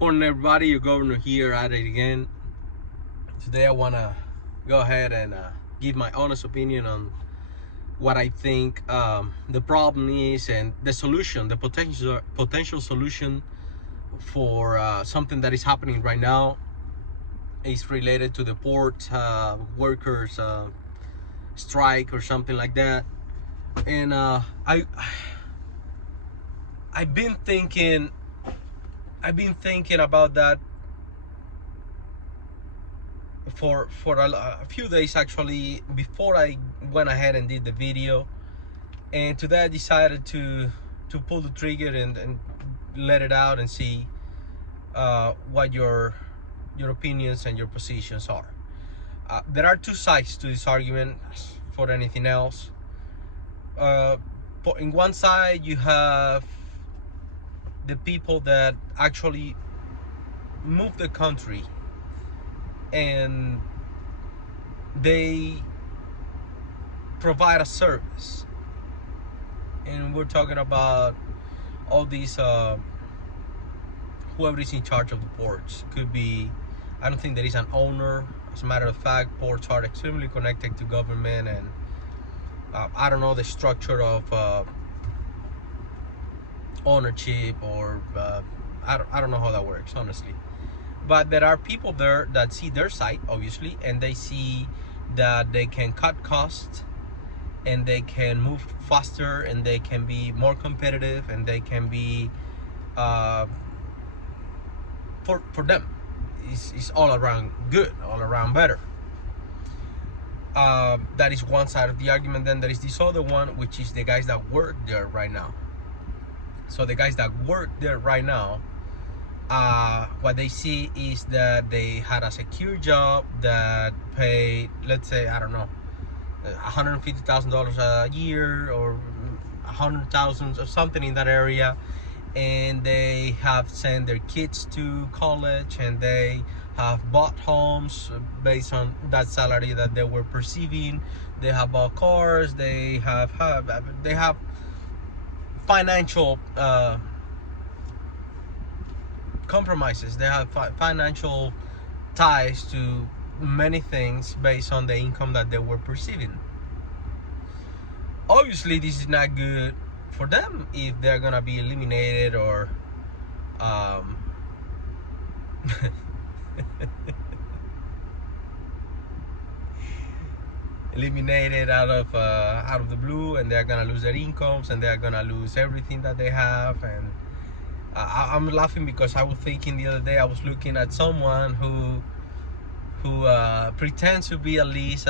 Morning, everybody. Your governor here at it again. Today, I want to go ahead and give my honest opinion on what I think the problem is and the solution, the potential solution for something that is happening right now. Is related to the port workers strike or something like that. And I've been thinking about that for a few days actually before I went ahead and did the video. And today I decided to pull the trigger and let it out and see what your opinions and your positions are. There are two sides to this argument for anything else. In one side you have the people that actually move the country and they provide a service, and we're talking about all these whoever is in charge of the ports. Could be, I don't think there is an owner. As a matter of fact, ports are extremely connected to government, and I don't know the structure of ownership or I don't know how that works, honestly. But there are people there that see their side, obviously, and they see that they can cut costs and they can move faster and they can be more competitive and they can be for them it's all around good, all around better. That is one side of the argument. Then there is this other one, which is the guys that work there right now. So the guys that work there right now, what they see is that they had a secure job that paid, let's say, I don't know, $150,000 a year or $100,000 or something in that area, and they have sent their kids to college and they have bought homes based on that salary that they were perceiving. They have bought cars. They have financial compromises. They have financial ties to many things based on the income that they were perceiving. Obviously, this is not good for them if they're gonna be eliminated or eliminated out of the blue, and they're gonna lose their incomes and they're gonna lose everything that they have. And I'm laughing because I was thinking the other day, I was looking at someone who pretends to be at least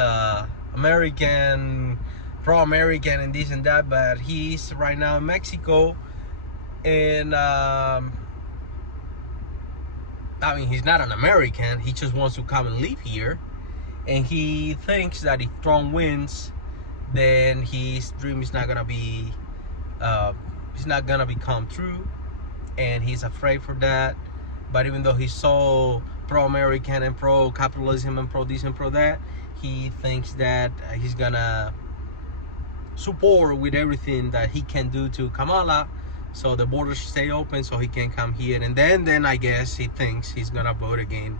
American, pro-American and this and that, but he's right now in Mexico, and I mean, he's not an American. He just wants to come and live here, and he thinks that if Trump wins, then his dream is not gonna be come true, and he's afraid for that. But even though he's so pro-American and pro-capitalism and pro this and pro that, he thinks that he's gonna support with everything that he can do to Kamala, so the borders stay open so he can come here. And then I guess he thinks he's gonna vote again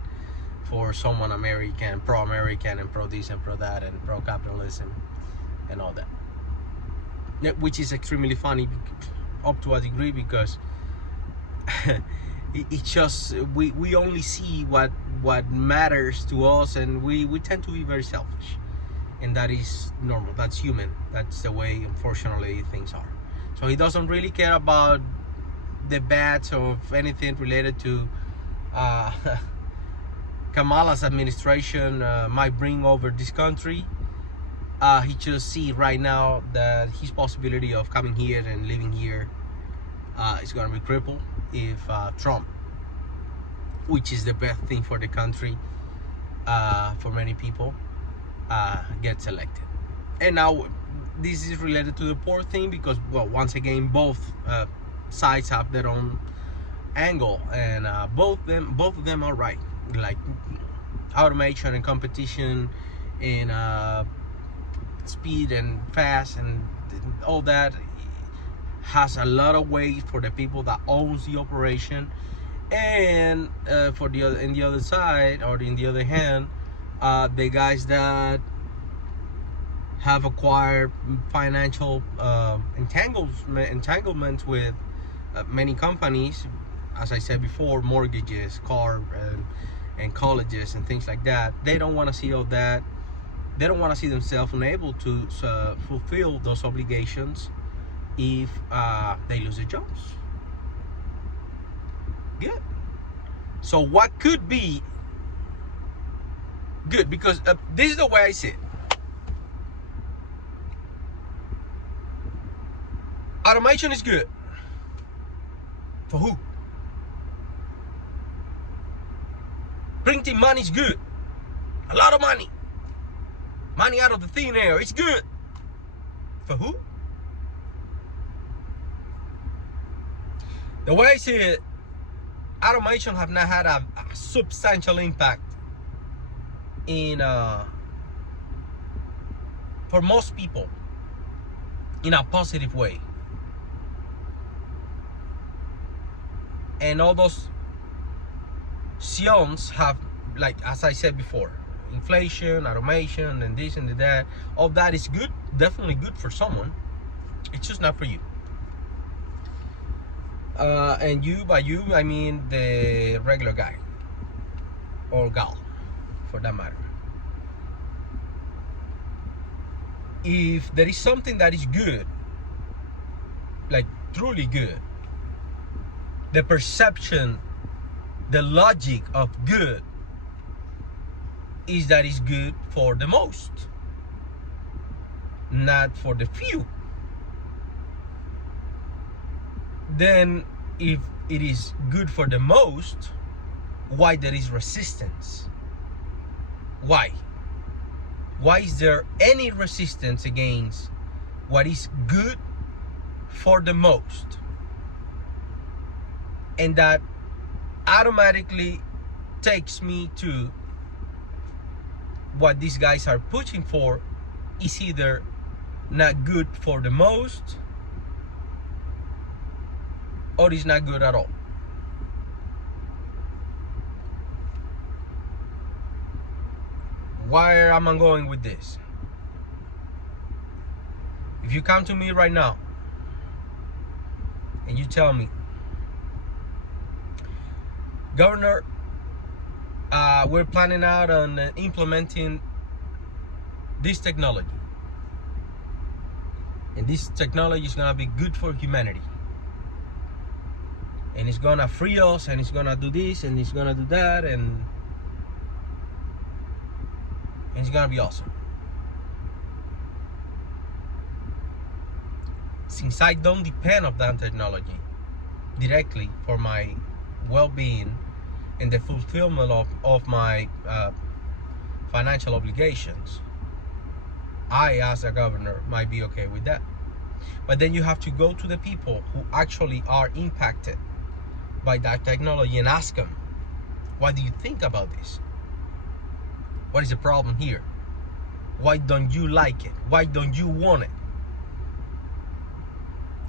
for someone American, pro-American and pro this and pro that and pro-capitalism and all that, which is extremely funny up to a degree, because it's just we only see what matters to us, and we tend to be very selfish, and that is normal. That's human. That's the way, unfortunately, things are. So he doesn't really care about the bats of anything related to Kamala's administration might bring over this country. He just see right now that his possibility of coming here and living here is going to be crippled if Trump, which is the best thing for the country, for many people, gets elected. And now this is related to the poor thing because, well, once again, both sides have their own angle, and both of them are right. Like automation and competition and speed and fast and all that has a lot of weight for the people that owns the operation, And for the other, in the other side, or in the other hand, the guys that have acquired financial entanglements with many companies, as I said before, mortgages, car, and colleges and things like that. They don't want to see all that. They don't want to see themselves unable to fulfill those obligations if they lose their jobs. Good. So what could be good? Because this is the way I see it. Automation is good. For who? Printing money is good. A lot of money. Money out of the thin air. It's good. For who? The way I see it, automation have not had a substantial impact in for most people in a positive way. And all those sions have, like as I said before, inflation, automation, and this and that. All that is good, definitely good for someone. It's just not for you. And you, by you, I mean the regular guy or gal, for that matter. If there is something that is good, like truly good, the perception, the logic of good is that it's good for the most, not for the few. Then if it is good for the most, why there is resistance? Why? Why is there any resistance against what is good for the most? And that automatically takes me to what these guys are pushing for is either not good for the most or is not good at all. Where am I going with this? If you come to me right now and you tell me, Governor, we're planning out on implementing this technology, and this technology is gonna be good for humanity, and it's gonna free us, and it's gonna do this, and it's gonna do that, and it's gonna be awesome. Since I don't depend on that technology directly for my well-being and the fulfillment of my financial obligations, I, as a governor, might be okay with that. But then you have to go to the people who actually are impacted by that technology and ask them, what do you think about this? What is the problem here? Why don't you like it? Why don't you want it?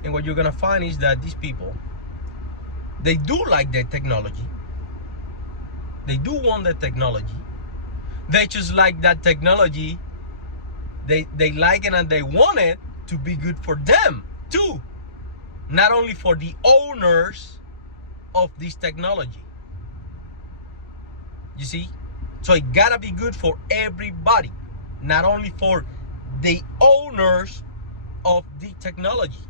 And what you're gonna find is that these people, they do like the technology. They do want the technology. They just like that technology. They like it and they want it to be good for them too. Not only for the owners of this technology. You see? So it gotta be good for everybody. Not only for the owners of the technology.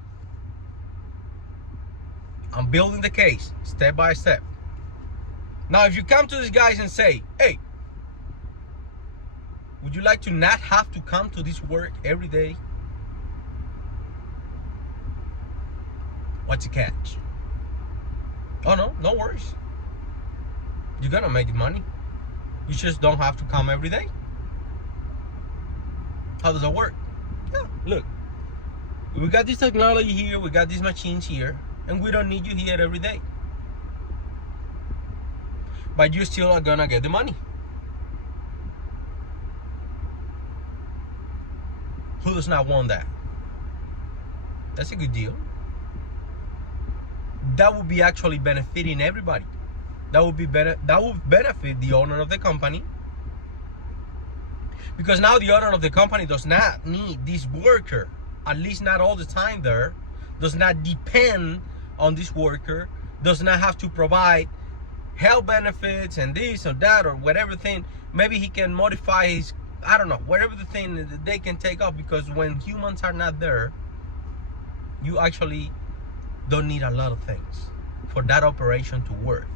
I'm building the case step by step. Now, if you come to these guys and say, hey, would you like to not have to come to this work every day? What's the catch? Oh no, no worries. You're gonna make money. You just don't have to come every day. How does that work? Yeah, look, we got this technology here, we got these machines here, and we don't need you here every day. But you still are gonna get the money. Who does not want that? That's a good deal. That would be actually benefiting everybody. That would be better. That would benefit the owner of the company, because now the owner of the company does not need this worker, at least not all the time there, does not depend on this worker, does not have to provide health benefits and this or that or whatever thing. Maybe he can modify his, I don't know, whatever the thing that they can take off, because when humans are not there, you actually don't need a lot of things for that operation to work.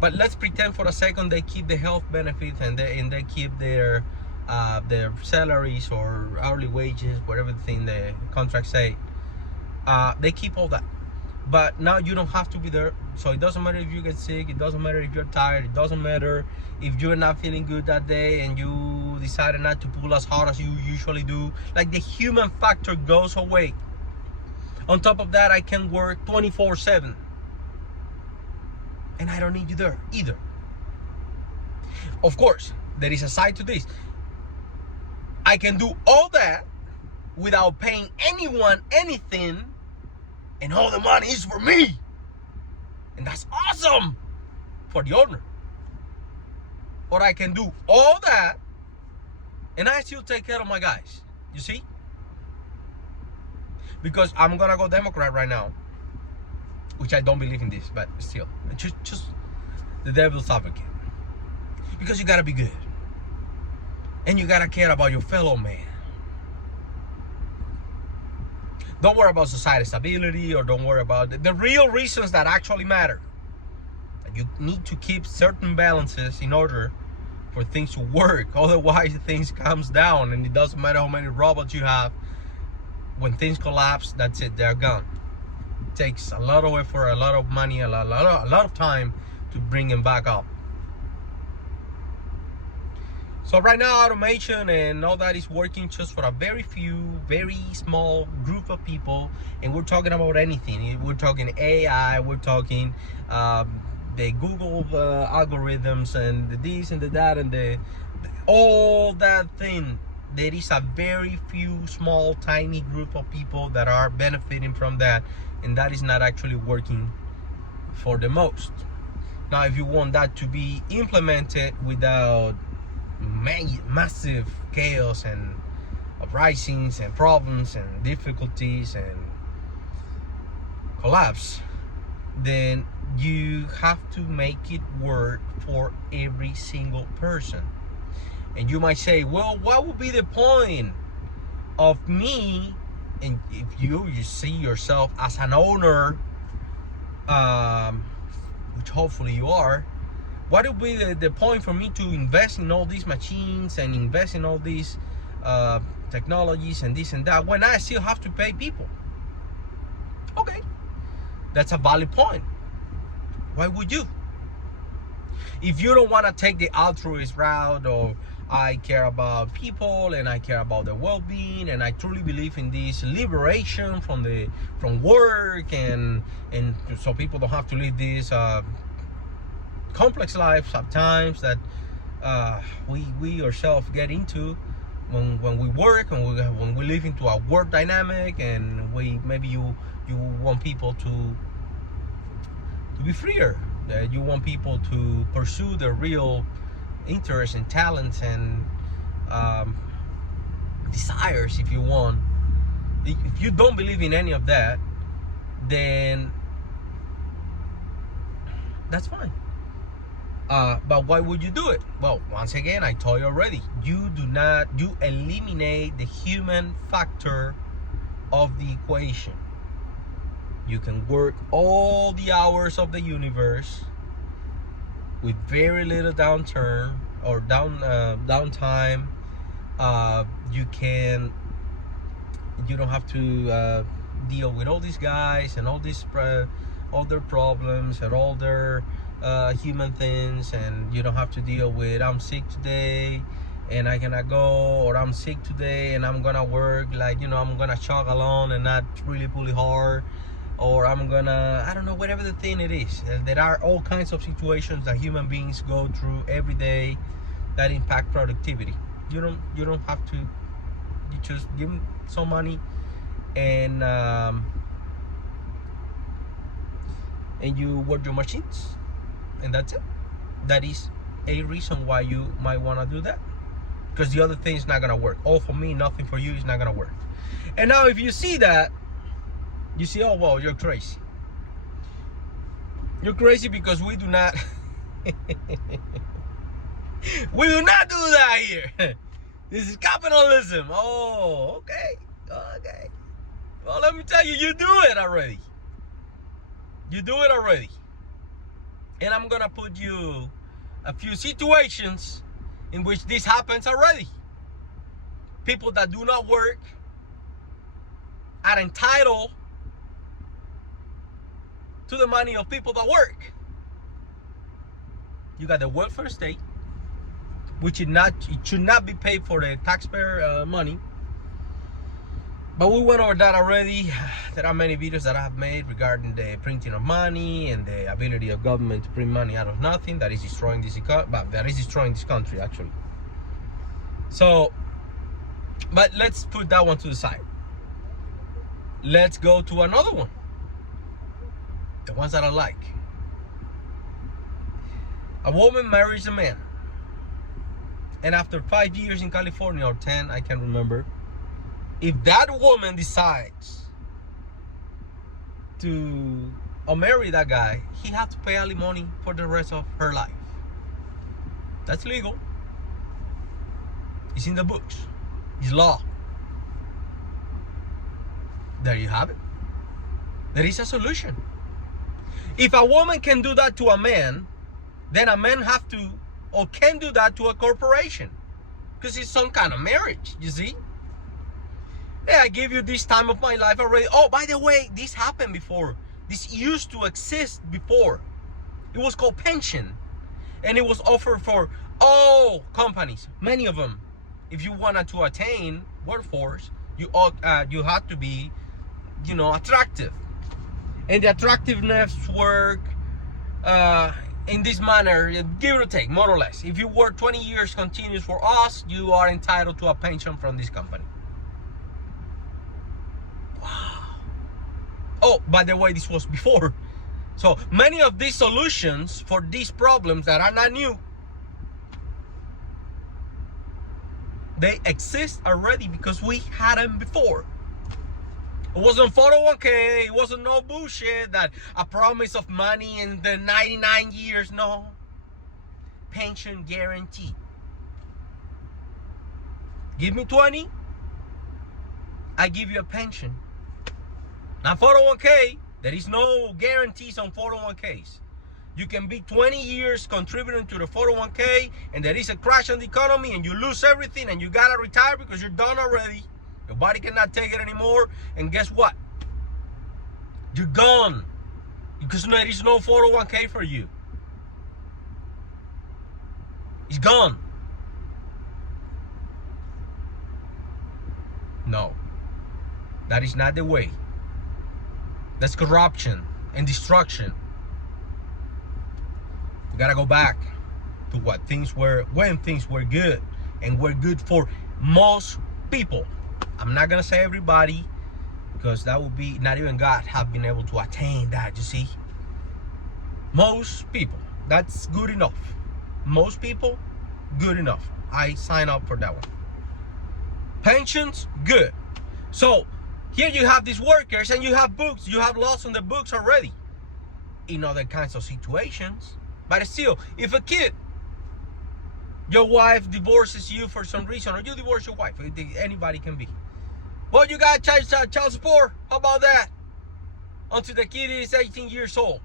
But let's pretend for a second they keep the health benefits and they keep their salaries or hourly wages, whatever the thing the contracts say. They keep all that. But now you don't have to be there. So it doesn't matter if you get sick, it doesn't matter if you're tired, it doesn't matter if you're not feeling good that day and you decided not to pull as hard as you usually do. Like, the human factor goes away. On top of that, I can work 24/7. And I don't need you there either. Of course, there is a side to this. I can do all that without paying anyone anything, and all the money is for me. And that's awesome for the owner. Or I can do all that and I still take care of my guys. You see? Because I'm gonna go Democrat right now, which I don't believe in this, but still, just the devil's advocate. Because you gotta be good, and you gotta care about your fellow man. Don't worry about society stability, or don't worry about the real reasons that actually matter. You need to keep certain balances in order for things to work. Otherwise, things comes down, and it doesn't matter how many robots you have. When things collapse, that's it. They're gone. It takes a lot of effort, a lot of money, a lot of time to bring them back up. So right now, automation and all that is working just for a very small group of people. And we're talking about anything. We're talking AI, we're talking the Google algorithms and the this and the that and all that thing. There is a very few small, tiny group of people that are benefiting from that. And that is not actually working for the most. Now, if you want that to be implemented without massive chaos and uprisings and problems and difficulties and collapse, then you have to make it work for every single person. And you might say, well, what would be the point of me? And if you see yourself as an owner, which hopefully you are, what would be the point for me to invest in all these machines and invest in all these technologies and this and that when I still have to pay people? Okay, that's a valid point. Why would you? If you don't want to take the altruist route, or I care about people and I care about their well-being and I truly believe in this liberation from work and so people don't have to live these complex lives at times that we ourselves get into when we work and when we live into a work dynamic, and maybe you want people to be freer. You want people to pursue their real interests and talents and desires, if you want. If you don't believe in any of that, then that's fine. But why would you do it? Well, once again, I told you already, you eliminate the human factor of the equation. You can work all the hours of the universe with very little downtime. You don't have to deal with all these guys and all their problems and all their human things, and you don't have to deal with I'm sick today and I cannot go, or I'm sick today and I'm gonna work I'm gonna chug along and not really pull it hard, or I'm gonna, I don't know, whatever the thing it is. There are all kinds of situations that human beings go through every day that impact productivity. You don't have to. You just give them some money and you work your machines and that's it. That is a reason why you might want to do that, because the other thing is not gonna work. All for me, nothing for you is not gonna work. And now if you see that, you see, oh well, you're crazy. You're crazy because we do not we do not do that here. This is capitalism. Oh, okay. Well, let me tell you, you do it already. You do it already. And I'm gonna put you a few situations in which this happens already. People that do not work are entitled to the money of people that work. You got the welfare state, which it should not be paid for the taxpayer money. But we went over that already. There are many videos that I have made regarding the printing of money and the ability of government to print money out of nothing. That is destroying this country actually. So, but let's put that one to the side. Let's go to another one. The ones that I like. A woman marries a man, and after 5 years in California, or 10, I can't remember, if that woman decides to marry that guy, he has to pay alimony for the rest of her life. That's legal. It's in the books. It's law. There you have it. There is a solution. If a woman can do that to a man, then a man have to or can do that to a corporation, because it's some kind of marriage, you see. Yeah, I give you this time of my life already. Oh, by the way, this happened before. This used to exist before. It was called pension, and it was offered for all companies, many of them. If you wanted to attain workforce, you had to be, attractive, and the attractiveness work in this manner, give or take, more or less. If you work 20 years continuous for us, you are entitled to a pension from this company. Wow. Oh, by the way, this was before. So many of these solutions for these problems that are not new, they exist already because we had them before. It wasn't 401k, it wasn't no bullshit that a promise of money in the 99 years, no. Pension guarantee. Give me 20, I give you a pension. Now 401k, there is no guarantees on 401ks. You can be 20 years contributing to the 401k, and there is a crash in the economy and you lose everything and you gotta retire because you're done already. Your body cannot take it anymore, and guess what? You're gone, because there is no 401k for you. It's gone. No, that is not the way. That's corruption and destruction. We gotta go back to what things were, when things were good, and were good for most people. I'm not gonna say everybody, because that would be, not even God have been able to attain that, you see. Most people, that's good enough. Most people, good enough. I sign up for that one. Pensions, good. So here you have these workers, and you have books, you have laws on the books already in other kinds of situations. But still, if a kid, your wife divorces you for some reason, or you divorce your wife, anybody can be. Well, you got child support. How about that? Until the kid is 18 years old.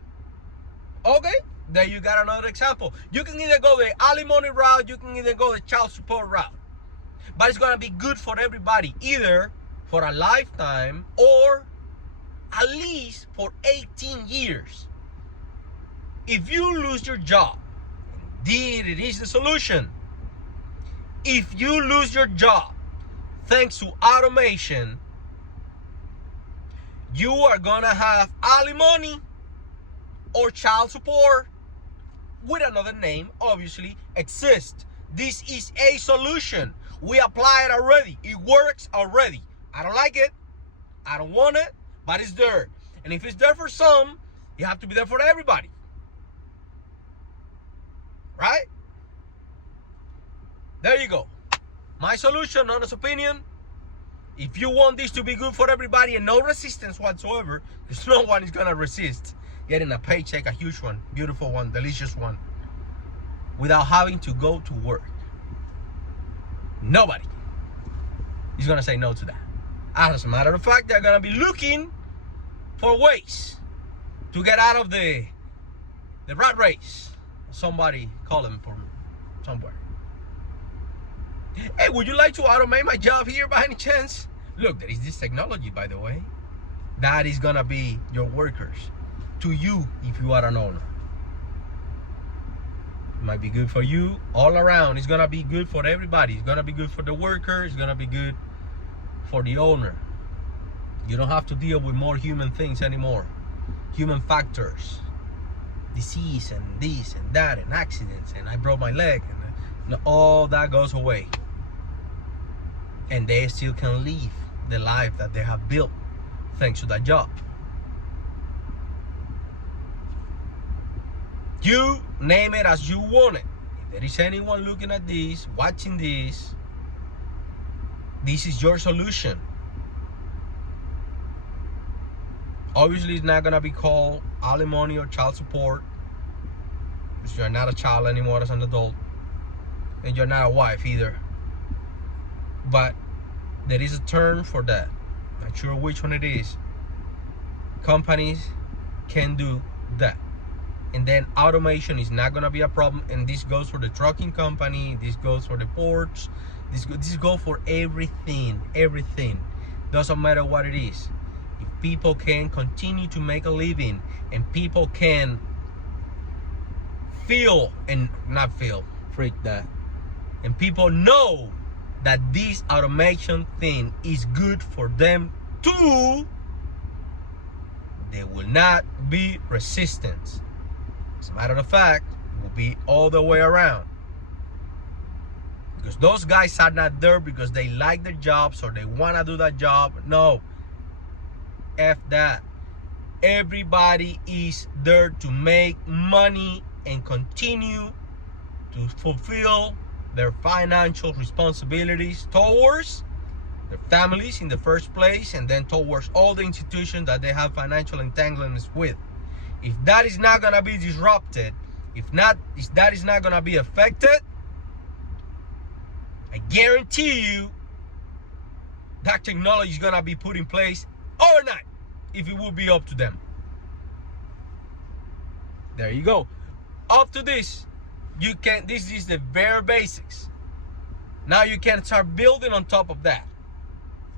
Okay, there you got another example. You can either go the alimony route, you can either go the child support route. But it's gonna be good for everybody, either for a lifetime or at least for 18 years. If you lose your job, indeed it is the solution. If you lose your job, thanks to automation, you are gonna have alimony or child support, with another name, obviously, exist. This is a solution. We apply it already. It works already. I don't like it. I don't want it, but it's there. And if it's there for some, you have to be there for everybody. There you go. My solution, honest opinion. If you want this to be good for everybody and no resistance whatsoever, because no one is gonna resist getting a paycheck, a huge one, beautiful one, delicious one, without having to go to work. Nobody is gonna say no to that. As a matter of fact, they're gonna be looking for ways to get out of the rat race. Somebody call them from somewhere. Hey, would you like to automate my job here by any chance? Look, there is this technology, by the way, that is gonna be your workers to you if you are an owner. It might be good for you all around. It's gonna be good for everybody. It's gonna be good for the worker. It's gonna be good for the owner. You don't have to deal with more human things anymore. Human factors, disease and this and that and accidents and I broke my leg and all that goes away. And they still can live the life that they have built thanks to that job. You name it as you want it. If there is anyone looking at this, watching this, this is your solution. Obviously, it's not gonna be called alimony or child support, because you're not a child anymore as an adult, and you're not a wife either. But there is a term for that. Not sure which one it is. Companies can do that, and then automation is not gonna be a problem. And this goes for the trucking company. This goes for the ports. This goes for everything. Everything. Doesn't matter what it is. If people can continue to make a living, and people can feel and not feel, freak that, and people know that this automation thing is good for them too, there will not be resistance. As a matter of fact, it will be all the way around. Because those guys are not there because they like their jobs or they want to do that job. No. F that. Everybody is there to make money and continue to fulfill their financial responsibilities towards their families in the first place, and then towards all the institutions that they have financial entanglements with. If that is not gonna be disrupted, if that is not gonna be affected, I guarantee you that technology is gonna be put in place overnight if it will be up to them. There you go. Up to this, you can, this is the very basics. Now you can start building on top of that.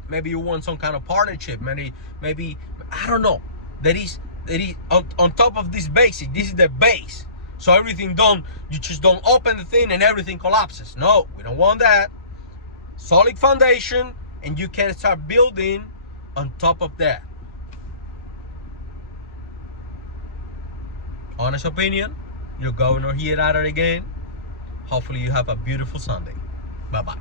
Maybe you want some kind of partnership, maybe I don't know. That is on top of this basic. This is the base. So everything you just don't open the thing and everything collapses. No, we don't want that. Solid foundation, and you can start building on top of that. Honest opinion, your governor here at it again. Hopefully you have a beautiful Sunday. Bye-bye.